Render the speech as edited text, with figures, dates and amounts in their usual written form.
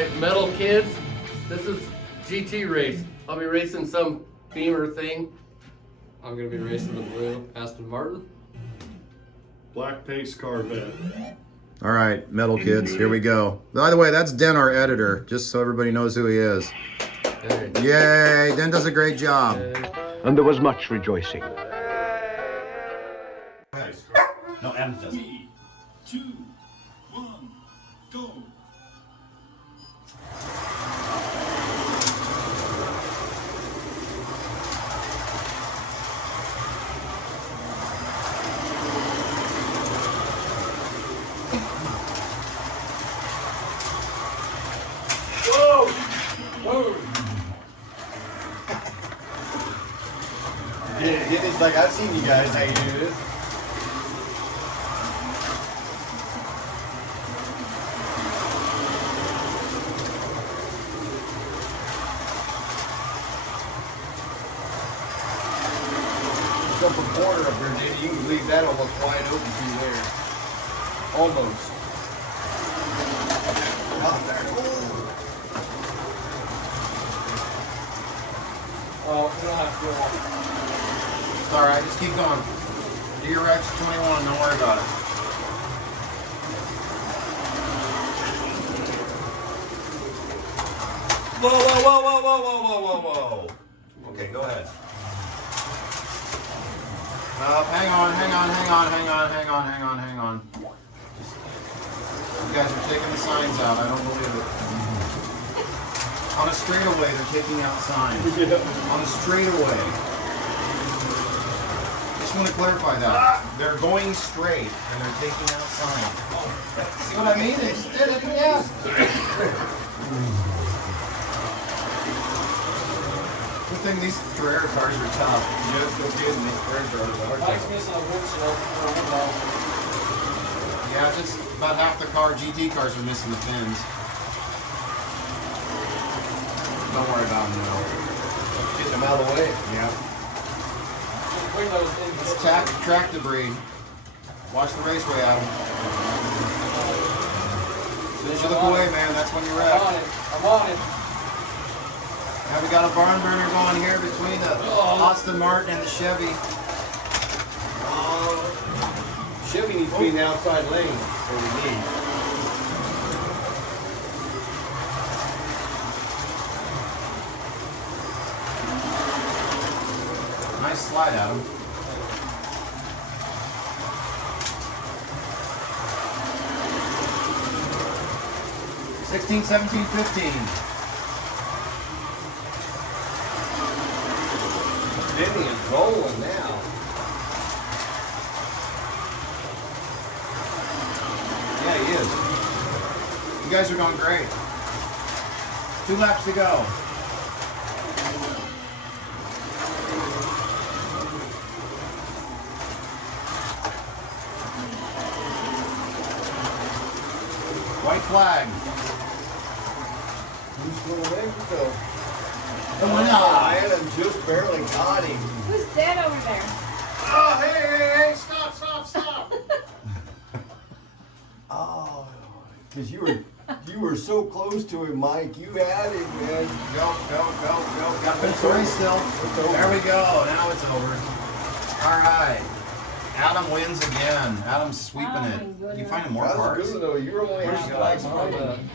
right, metal kids. This is GT race. I'll be racing some Beamer thing. I'm gonna be racing the blue Aston Martin. Black pace Corvette. All right, metal kids, here we go. By the way, that's Den, our editor, just so everybody knows who he is. Hey. Yay, Den does a great job. And there was much rejoicing. No, Adam does. 3, 2, 1, go. It's like, I've seen you guys, how you do this. It's up a corner up here, dude. You can leave that almost wide open to you there. Almost. Oh, there. Well, we don't have to go on. It's all right, just keep going. Do your Rex 21, don't worry about it. Whoa, whoa, whoa, whoa, whoa, whoa, whoa, whoa, whoa. Okay, go ahead. Hang on. You guys are taking the signs out, I don't believe it. On a straightaway, they're taking out signs. On a straightaway. Just want to clarify that. They're going straight and they're taking out signs. See what I mean? They just did it again. Good thing these Carrera cars are tough. You know, it's so good and these Carrera cars are Mike's tough. missing a windshield. Yeah, just about half the GT cars are missing the fins. Don't worry about them now. Getting them out of the way. Yeah. Just bring those things. It's track debris. Watch the raceway, Adam. As soon as you look away, man, that's when you're I'm on wrecked. it. I'm on it. Now we got a barn burner going here between the Aston Martin and the Chevy. Chevy needs to be in the outside lane. That's what we need. Nice slide, Adam. '16, 17, 15. Vinny is rolling now. Yeah, he is. You guys are doing great. 2 laps to go. White flag. Who's going to Mexico? Oh, Adam just barely got him. Who's dead over there? Oh, hey, stop. Oh, because you were so close to him, Mike. You had him, man. Go. Got to finish the race still. There we go. Now it's over. All right. Adam wins again. Adam's sweeping it. You finding more That was parts? good, though. You're only Where's half the flag flags behind from him.